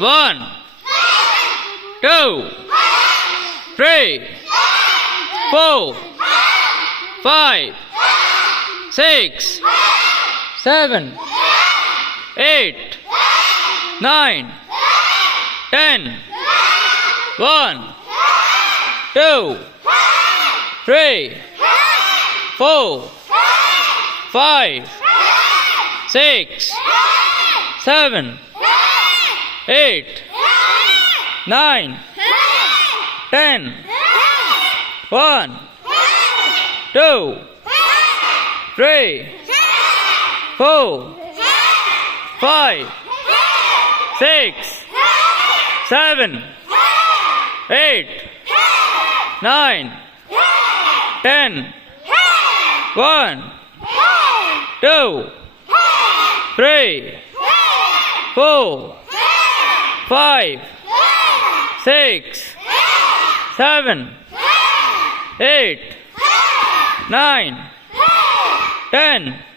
1, 2, 3, 4, 5, 6, 7, 8, 9, 10. 1, 2, 3, 4, 5, 6, 7, 8, 9, 10. 1, 2, 3, 4, 5, 6, 7, 8, 9, 10. 1, 2, 3, 4, 5, 6, 7, 8, 9, 10.